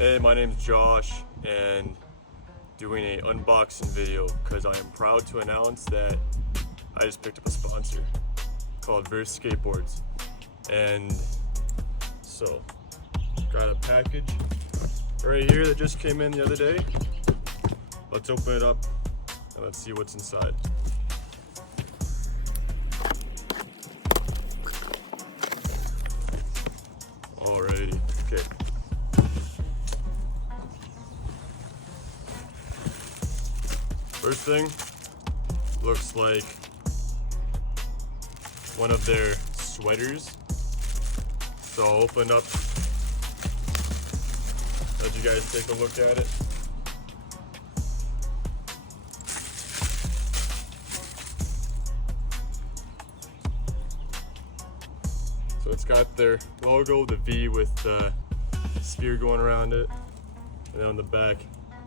Hey, my name's Josh, and doing a unboxing video because I am proud to announce that I just picked up a sponsor called skateboards. And so, got a package right here that just came in the other day. Let's open it up and let's see what's inside. Alrighty, okay. First thing, looks like one of their sweaters. So I'll open up, let you guys take a look at it. So it's got their logo, the V with the spear going around it. And then on the back,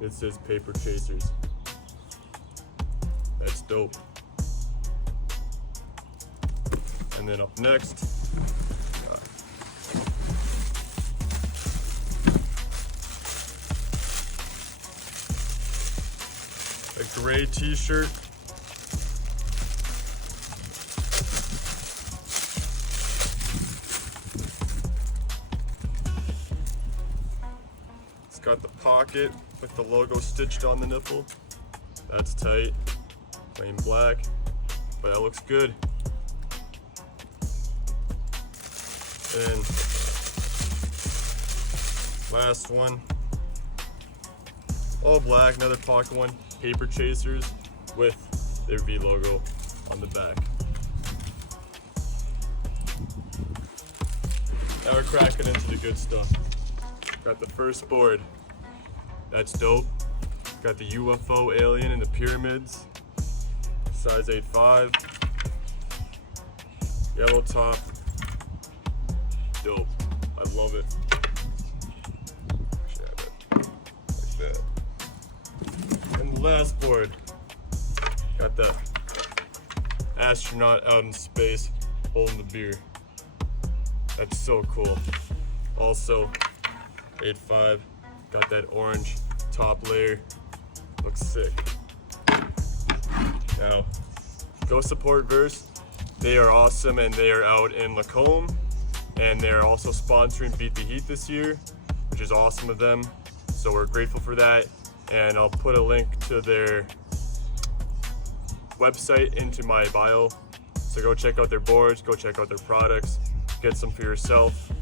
it says Paper Chasers. That's dope. And then up next, a gray t-shirt. It's got the pocket with the logo stitched on the nipple. That's tight. Plain black, but that looks good. And last one, all black, another pocket one, Paper Chasers with their V logo on the back. Now we're cracking into the good stuff. Got the first board, that's dope. Got the UFO alien in the pyramids. Size 8.5, yellow top, dope, I love it. Like that. And the last board, got the astronaut out in space holding the beer. That's so cool. Also, 8.5, got that orange top layer, looks sick. Now, go support Verse. They are awesome and they are out in Lacombe, and they're also sponsoring Beat the Heat this year, which is awesome of them. So we're grateful for that, and I'll put a link to their website into my bio. So go check out their boards, go check out their products, get some for yourself.